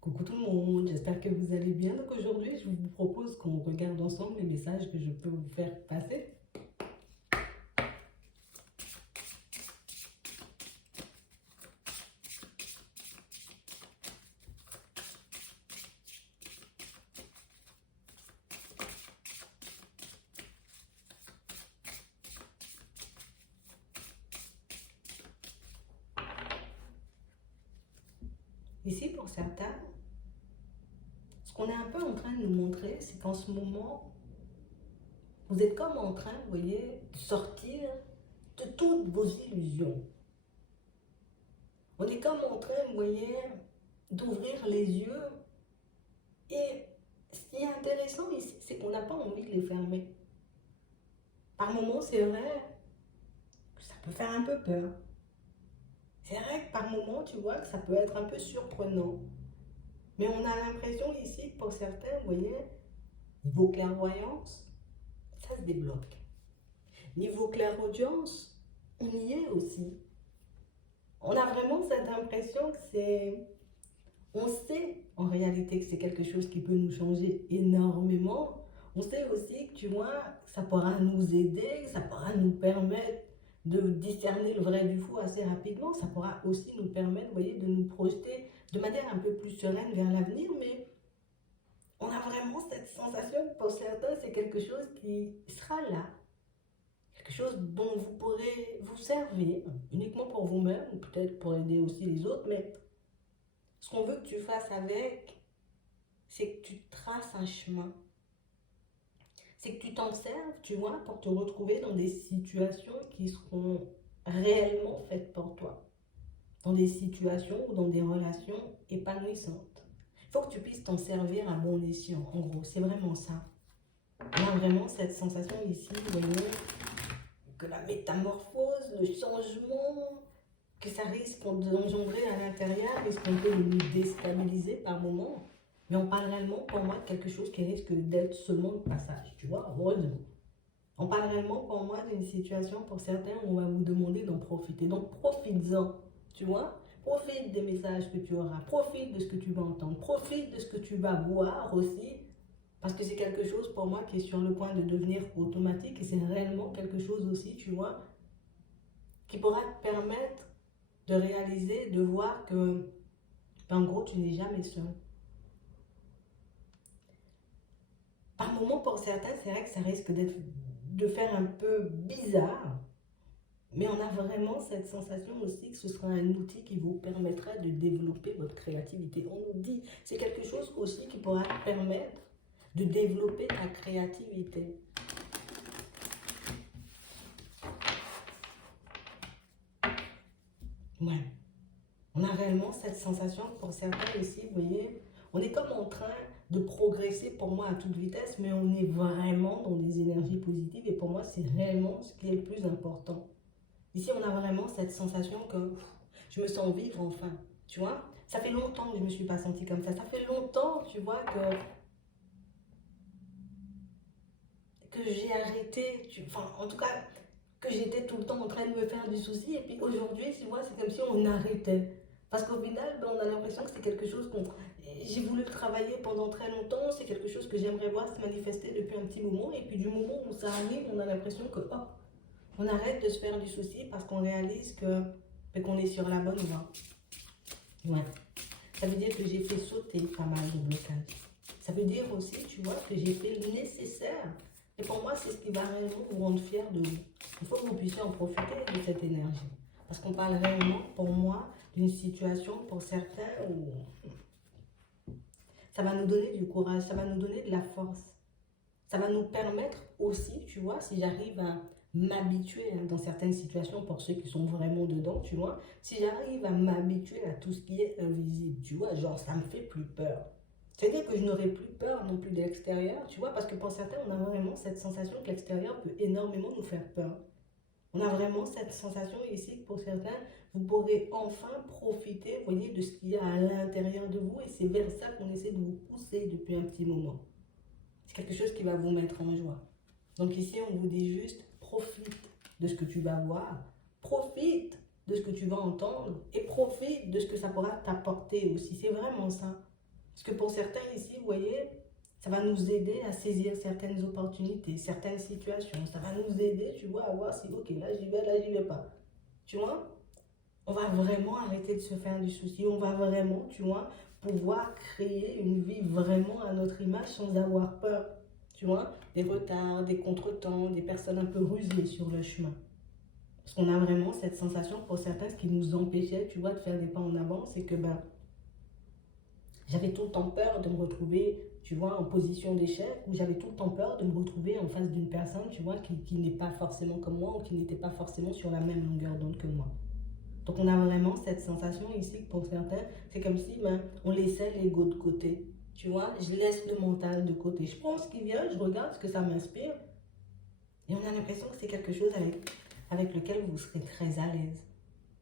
Coucou tout le monde, j'espère que vous allez bien. Donc aujourd'hui, je vous propose qu'on regarde ensemble les messages que je peux vous faire passer. Ici, pour certains, ce qu'on est un peu en train de nous montrer, c'est qu'en ce moment, vous êtes comme en train, vous voyez, de sortir de toutes vos illusions. On est comme en train, vous voyez, d'ouvrir les yeux. Et ce qui est intéressant ici, c'est qu'on n'a pas envie de les fermer. Par moments, c'est vrai que ça peut faire un peu peur. C'est vrai que par moments, tu vois, que ça peut être un peu surprenant. Mais on a l'impression ici, pour certains, vous voyez, niveau clairvoyance, ça se débloque. Niveau clairaudience, on y est aussi. On a vraiment cette impression que c'est... On sait en réalité que c'est quelque chose qui peut nous changer énormément. On sait aussi que, tu vois, ça pourra nous aider, ça pourra nous permettre de discerner le vrai du faux assez rapidement. Ça pourra aussi nous permettre, vous voyez, de nous projeter de manière un peu plus sereine vers l'avenir. Mais on a vraiment cette sensation que pour certains, c'est quelque chose qui sera là. Quelque chose dont vous pourrez vous servir, uniquement pour vous-même, ou peut-être pour aider aussi les autres. Mais ce qu'on veut que tu fasses avec, c'est que tu traces un chemin. C'est que tu t'en serves, tu vois, pour te retrouver dans des situations qui seront réellement faites pour toi. Dans des situations ou dans des relations épanouissantes. Il faut que tu puisses t'en servir à bon escient, en gros. C'est vraiment ça. On a vraiment cette sensation ici, vous voyez, que la métamorphose, le changement, que ça risque d'engendrer à l'intérieur, risque un peu de nous déstabiliser par moments. Mais on parle réellement pour moi de quelque chose qui risque d'être seulement le passage, tu vois, heureusement. On parle réellement pour moi d'une situation pour certains où on va vous demander d'en profiter. Donc profites-en, tu vois. Profite des messages que tu auras, profite de ce que tu vas entendre, profite de ce que tu vas voir aussi. Parce que c'est quelque chose pour moi qui est sur le point de devenir automatique et c'est réellement quelque chose aussi, tu vois, qui pourra te permettre de réaliser, de voir que, en gros, tu n'es jamais seul. Par moments, pour certains, c'est vrai que ça risque de faire un peu bizarre, mais on a vraiment cette sensation aussi que ce sera un outil qui vous permettra de développer votre créativité. On nous dit, c'est quelque chose aussi qui pourra te permettre de développer ta créativité. Ouais. On a réellement cette sensation pour certains ici, vous voyez, on est comme en train de progresser pour moi à toute vitesse, mais on est vraiment dans des énergies positives et pour moi, c'est réellement ce qui est le plus important. Ici, on a vraiment cette sensation que je me sens vivre enfin, tu vois. Ça fait longtemps que je ne me suis pas sentie comme ça. Ça fait longtemps, tu vois, que j'ai arrêté, enfin, en tout cas, que j'étais tout le temps en train de me faire du souci. Et puis aujourd'hui, tu vois, c'est comme si on arrêtait. Parce qu'au final, ben, on a l'impression que c'est quelque chose qu'on... J'ai voulu le travailler pendant très longtemps, c'est quelque chose que j'aimerais voir se manifester depuis un petit moment. Et puis du moment où ça arrive, on a l'impression que, hop, on arrête de se faire du souci parce qu'on réalise que, ben, qu'on est sur la bonne voie. Ouais. Ça veut dire que j'ai fait sauter pas mal de blocages. Ça veut dire aussi, tu vois, que j'ai fait le nécessaire. Et pour moi, c'est ce qui va réellement vous rendre fier de vous. Il faut que vous puissiez en profiter de cette énergie. Parce qu'on parle réellement, pour moi, d'une situation pour certains où ça va nous donner du courage, ça va nous donner de la force. Ça va nous permettre aussi, tu vois, si j'arrive à m'habituer dans certaines situations, pour ceux qui sont vraiment dedans, tu vois, si j'arrive à m'habituer à tout ce qui est invisible, tu vois, genre ça me fait plus peur. C'est-à-dire que je n'aurai plus peur non plus de l'extérieur, tu vois, parce que pour certains, on a vraiment cette sensation que l'extérieur peut énormément nous faire peur. On a vraiment cette sensation ici que pour certains, vous pourrez enfin profiter, vous voyez, de ce qu'il y a à l'intérieur de vous et c'est vers ça qu'on essaie de vous pousser depuis un petit moment. C'est quelque chose qui va vous mettre en joie. Donc ici, on vous dit juste, profite de ce que tu vas voir, profite de ce que tu vas entendre et profite de ce que ça pourra t'apporter aussi. C'est vraiment ça. Parce que pour certains ici, vous voyez, ça va nous aider à saisir certaines opportunités, certaines situations. Ça va nous aider, tu vois, à voir si, ok, là, j'y vais pas. Tu vois, on va vraiment arrêter de se faire du souci. On va vraiment, tu vois, pouvoir créer une vie vraiment à notre image sans avoir peur. Tu vois, des retards, des contretemps, des personnes un peu rusées sur le chemin. Parce qu'on a vraiment cette sensation, pour certains, ce qui nous empêchait, tu vois, de faire des pas en avant, c'est que ben, j'avais tout le temps peur de me retrouver, tu vois, en position d'échec, ou j'avais tout le temps peur de me retrouver en face d'une personne, tu vois, qui n'est pas forcément comme moi, ou qui n'était pas forcément sur la même longueur d'onde que moi. Donc on a vraiment cette sensation ici, que pour certains, c'est comme si ben, on laissait l'ego de côté. Tu vois, je laisse le mental de côté. Je prends ce qui vient, je regarde ce que ça m'inspire, et on a l'impression que c'est quelque chose avec lequel vous serez très à l'aise.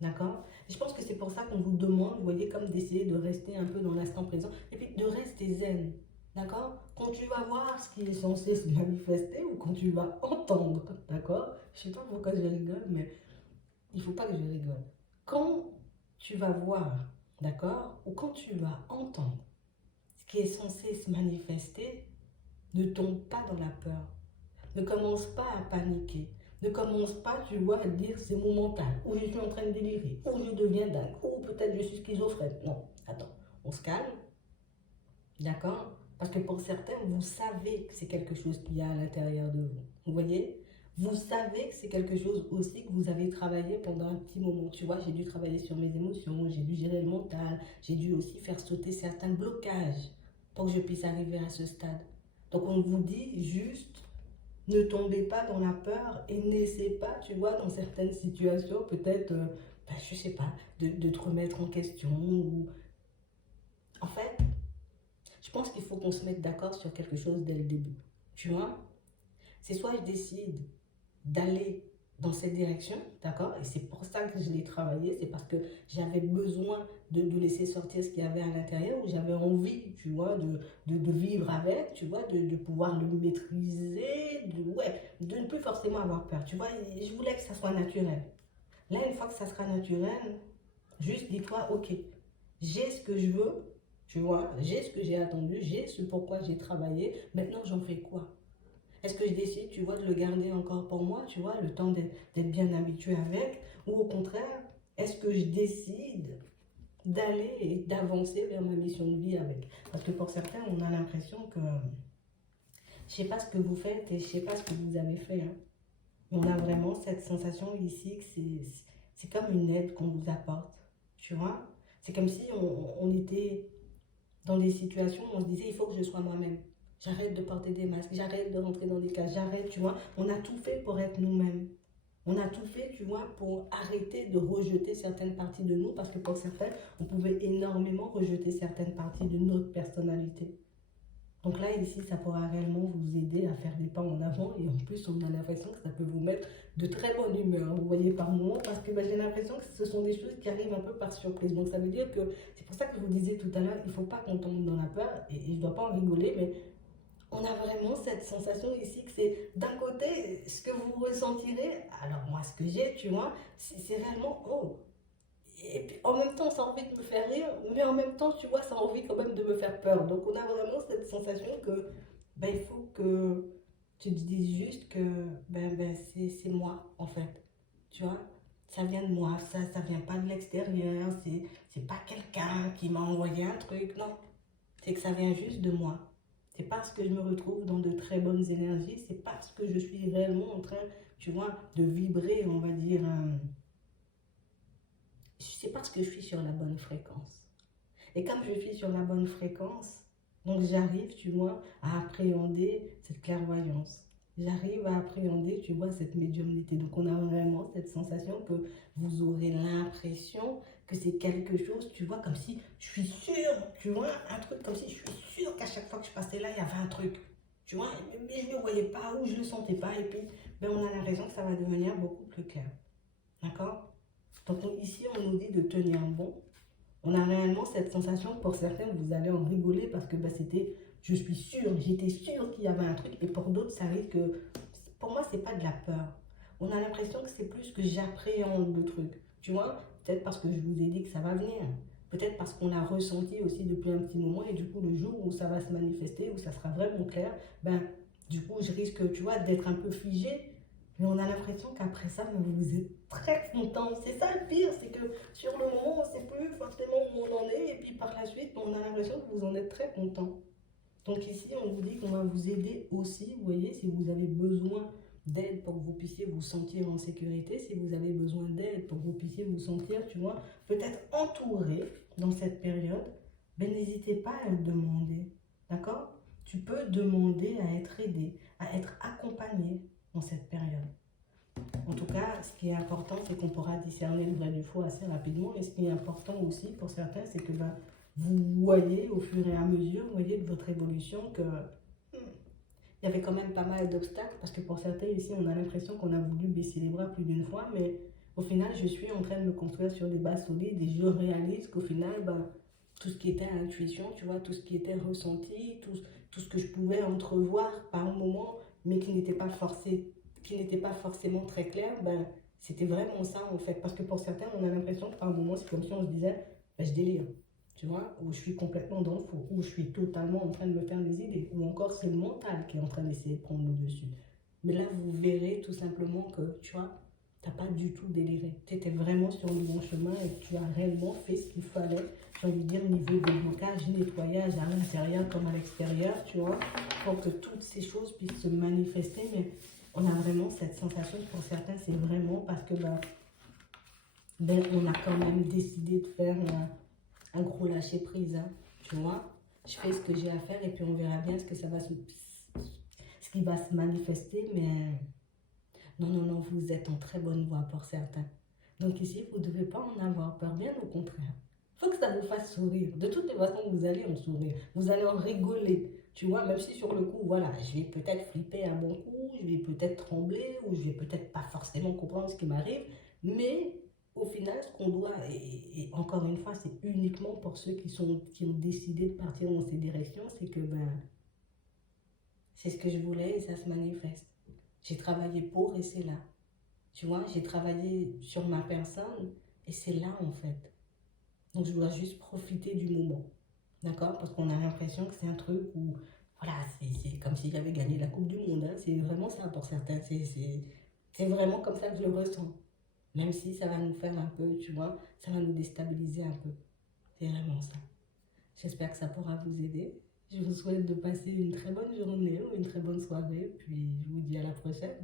D'accord? Je pense que c'est pour ça qu'on vous demande, vous voyez, comme d'essayer de rester un peu dans l'instant présent et puis de rester zen. D'accord? Quand tu vas voir ce qui est censé se manifester ou quand tu vas entendre, d'accord? Je sais pas pourquoi je rigole, mais il faut pas que je rigole. Quand tu vas voir, d'accord? Ou quand tu vas entendre ce qui est censé se manifester, ne tombe pas dans la peur. Ne commence pas à paniquer. Ne commence pas, tu vois, à dire c'est mon mental, ou je suis en train de délirer, ou je deviens dingue, ou peut-être je suis schizophrène. Non, attends, on se calme, d'accord? Parce que pour certains, vous savez que c'est quelque chose qu'il y a à l'intérieur de vous. Vous voyez? Vous savez que c'est quelque chose aussi que vous avez travaillé pendant un petit moment. Tu vois, j'ai dû travailler sur mes émotions, j'ai dû gérer le mental, j'ai dû aussi faire sauter certains blocages pour que je puisse arriver à ce stade. Donc on vous dit juste, ne tombez pas dans la peur et n'essaie pas, tu vois, dans certaines situations, peut-être, je sais pas, de te remettre en question. Ou... En fait, je pense qu'il faut qu'on se mette d'accord sur quelque chose dès le début. Tu vois, c'est soit je décide d'aller dans cette direction, d'accord? Et c'est pour ça que je l'ai travaillé, c'est parce que j'avais besoin de laisser sortir ce qu'il y avait à l'intérieur, où j'avais envie, tu vois, de vivre avec, tu vois, de pouvoir le maîtriser, de ne plus forcément avoir peur, tu vois. Et je voulais que ça soit naturel. Là, une fois que ça sera naturel, juste dis-toi, ok, j'ai ce que je veux, tu vois, j'ai ce que j'ai attendu, j'ai ce pourquoi j'ai travaillé, maintenant j'en fais quoi? Est-ce que je décide, tu vois, de le garder encore pour moi, tu vois, le temps d'être bien habitué avec? Ou au contraire, est-ce que je décide d'aller et d'avancer vers ma mission de vie avec? Parce que pour certains, on a l'impression que je sais pas ce que vous faites et je sais pas ce que vous avez fait. Hein. On a vraiment cette sensation ici que c'est comme une aide qu'on vous apporte, tu vois? C'est comme si on était dans des situations où on se disait, il faut que je sois moi-même. J'arrête de porter des masques, j'arrête de rentrer dans des cases, j'arrête, tu vois. On a tout fait pour être nous-mêmes. On a tout fait, tu vois, pour arrêter de rejeter certaines parties de nous, parce que pour certains, on pouvait énormément rejeter certaines parties de notre personnalité. Donc là, ici, ça pourra réellement vous aider à faire des pas en avant, et en plus, on a l'impression que ça peut vous mettre de très bonne humeur, vous voyez, par moment, parce que j'ai l'impression que ce sont des choses qui arrivent un peu par surprise. Donc ça veut dire que, c'est pour ça que je vous disais tout à l'heure, il ne faut pas qu'on tombe dans la peur, et je ne dois pas en rigoler, mais on a vraiment cette sensation ici que c'est d'un côté ce que vous ressentirez. Alors moi ce que j'ai, tu vois, c'est réellement oh. Et puis en même temps ça a envie de me faire rire, mais en même temps tu vois ça a envie quand même de me faire peur. Donc on a vraiment cette sensation que il faut que tu te dises juste que c'est moi en fait. Tu vois, ça vient de moi, ça vient pas de l'extérieur, c'est pas quelqu'un qui m'a envoyé un truc, non. C'est que ça vient juste de moi. C'est parce que je me retrouve dans de très bonnes énergies, c'est parce que je suis réellement en train, tu vois, de vibrer, on va dire, c'est parce que je suis sur la bonne fréquence. Et comme je suis sur la bonne fréquence, donc j'arrive, tu vois, à appréhender cette clairvoyance. J'arrive à appréhender, tu vois, cette médiumnité. Donc on a vraiment cette sensation que vous aurez l'impression que c'est quelque chose, tu vois, comme si je suis sûre, tu vois, un truc comme si je suis sûre qu'à chaque fois que je passais là, il y avait un truc. Tu vois, mais je ne le voyais pas ou je ne le sentais pas. Et puis, on a l'impression que ça va devenir beaucoup plus clair. D'accord? Donc ici, on nous dit de tenir bon. On a réellement cette sensation, pour certains, vous allez en rigoler parce que c'était, je suis sûre, j'étais sûre qu'il y avait un truc. Et pour d'autres, ça arrive que, pour moi, c'est pas de la peur. On a l'impression que c'est plus que j'appréhende le truc. Tu vois, peut-être parce que je vous ai dit que ça va venir. peut-être parce qu'on l'a ressenti aussi depuis un petit moment, et du coup, le jour où ça va se manifester, où ça sera vraiment clair, ben, du coup, je risque, tu vois, d'être un peu figé, mais on a l'impression qu'après ça, ben, vous êtes très content. C'est ça le pire, c'est que sur le moment, on ne sait plus forcément où on en est, et puis par la suite, ben, on a l'impression que vous en êtes très content. Donc ici, on vous dit qu'on va vous aider aussi, vous voyez, si vous avez besoin d'aide pour que vous puissiez vous sentir en sécurité, si vous avez besoin d'aide pour que vous puissiez vous sentir, tu vois, peut-être entouré dans cette période, ben n'hésitez pas à le demander, d'accord? Tu peux demander à être aidé, à être accompagné dans cette période. En tout cas, ce qui est important, c'est qu'on pourra discerner le vrai du faux assez rapidement. Et ce qui est important aussi pour certains, c'est que ben, vous voyez au fur et à mesure, vous voyez de votre évolution que il y avait quand même pas mal d'obstacles, parce que pour certains ici, on a l'impression qu'on a voulu baisser les bras plus d'une fois, mais au final, je suis en train de me construire sur des bases solides et je réalise qu'au final, ben, tout ce qui était intuition, tu vois, tout ce qui était ressenti, tout ce que je pouvais entrevoir par moment, mais qui n'était pas forcément très clair, ben, c'était vraiment ça en fait. Parce que pour certains, on a l'impression que par moment, c'est comme si on se disait, ben, je délire. Tu vois, où je suis complètement dans le faux, où je suis totalement en train de me faire des idées, ou encore c'est le mental qui est en train d'essayer de prendre le dessus. Mais là, vous verrez tout simplement que, tu vois, tu n'as pas du tout déliré. Tu étais vraiment sur le bon chemin et tu as réellement fait ce qu'il fallait, j'ai envie de dire, niveau déblocage, nettoyage à l'intérieur comme à l'extérieur, tu vois, pour que toutes ces choses puissent se manifester. Mais on a vraiment cette sensation, pour certains, c'est vraiment parce que, ben, on a quand même décidé de faire un gros lâcher prise, hein, tu vois. Je fais ce que j'ai à faire et puis on verra bien ce qui va se manifester, mais non, non, non, vous êtes en très bonne voie pour certains. Donc ici, vous ne devez pas en avoir peur, bien au contraire. Il faut que ça vous fasse sourire. De toutes les façons, vous allez en sourire, vous allez en rigoler, tu vois, même si sur le coup, voilà, je vais peut-être flipper à mon coup, je vais peut-être trembler, ou je vais peut-être pas forcément comprendre ce qui m'arrive, mais au final, ce qu'on doit, et encore une fois, c'est uniquement pour ceux qui ont décidé de partir dans ces directions, c'est que ben, c'est ce que je voulais et ça se manifeste. J'ai travaillé pour et c'est là. Tu vois, j'ai travaillé sur ma personne et c'est là en fait. Donc je dois juste profiter du moment. D'accord? Parce qu'on a l'impression que c'est un truc où, voilà, c'est comme si j'avais gagné la Coupe du Monde, hein. C'est vraiment ça pour certains. C'est vraiment comme ça que je le ressens. Même si ça va nous faire un peu, tu vois, ça va nous déstabiliser un peu. C'est vraiment ça. J'espère que ça pourra vous aider. Je vous souhaite de passer une très bonne journée ou une très bonne soirée. Puis je vous dis à la prochaine.